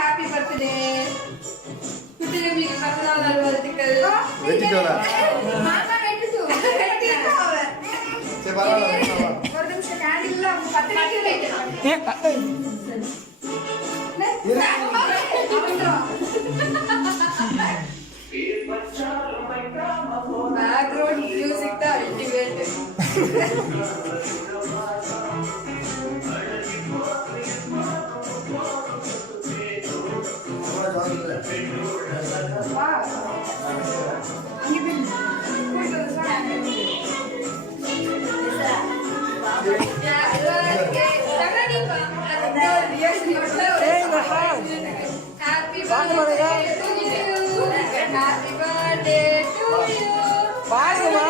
Happy birthday குட்டிலமிக்கு பிறந்தநாள் நல்வாழ்த்துக்கள். வெட்டிட்டோடா ஒரு நிமிஷம் கேண்டில் 10 நிமிஷம் வைக்கலாம். பேக்ரவுண்ட் மியூசிக் தான் ultimate. Happy birthday to you. பாருமா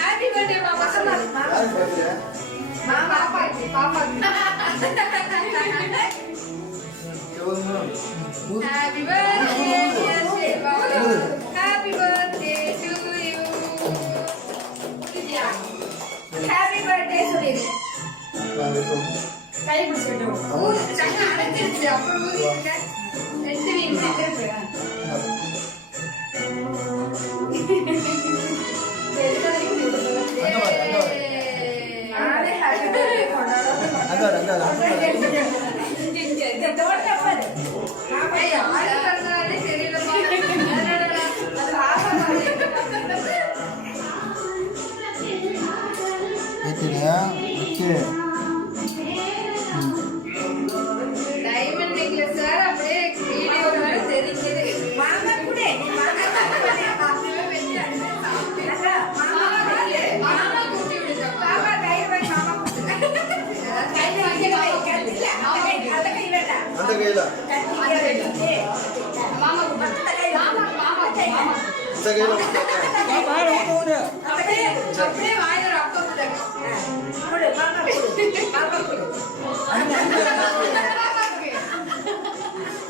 Happy birthday மாமா சொன்னாரு. மாமா பாப்பா Happy birthday dear Shiva. Happy birthday to you. Happy birthday சொல்லிடு. கை பிடிச்சிட்டு ஊரு சங்க அடைச்சிருச்சு. அப்புறம் ஊதிட்டு ரெண்டு வீங்க திருப்பி டைமண்ட் நெக்லஸ் சார் அப்படியே வீடியோல தெரிஞ்சது. மாமா கூட மாமா கூட்டி விடுங்க. பாப்பா கை வை மாமா கூட்டி. கை வாங்கி கட்டில அந்த கை வேண்டாம். அந்த கையில மாமா கூட்டி. மாமா மாமா மாமா இந்த கையில பாரு ஓடு அப்படியே வாயில அப்பா கூட்டாங்க. கூடு மாமா கூடு. பாப்பா கூடு.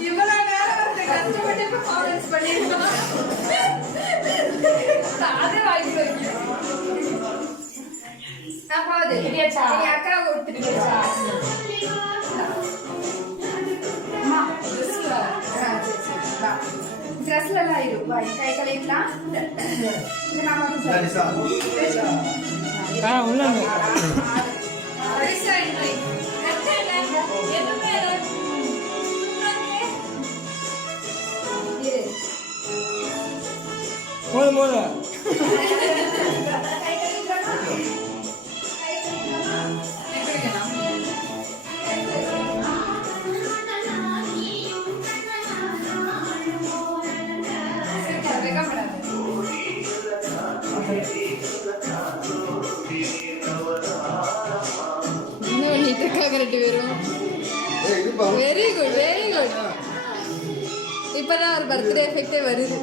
இவ்வளவு நேரம் வந்து கஷ்டப்பட்டு பர்ஃபார்மன்ஸ் பண்ணிருக்கோம். சாதே வாங்கி வைக்கிறேன். நான் போகுது. இல்லையாச்சா? நீ அக்கா கொடுத்துட்டீங்களா? அம்மா ட்ரெஸ்ல. வா. ட்ரெஸ்ல எல்லாம் இருக்கு. வா கை கழுவிக்கலாம். இது நாம சரிசா உள்ள சரிசா என்ட்ரி. போடு போடு வெரி குட் வெரி குட். இப்பதான் ஒரு பர்த்டே எஃபெக்டே வருது.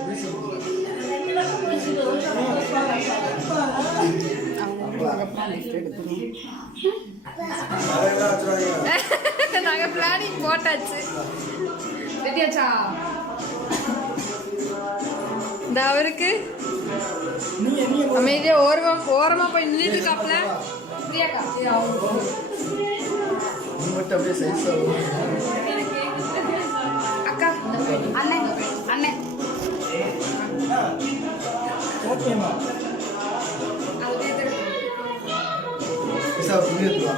நாங்க பிளானிங் போட்டாச்சு. ரெடியாச்சா? இந்த அவருக்கு அமைதியா ஓரமா போய் நின்றுட்டு காப்பல. பிரியாக்கா அப்படியே சைஸா அக்கா அண்ணன் அண்ணன் ஓகேமா புரியுதுவா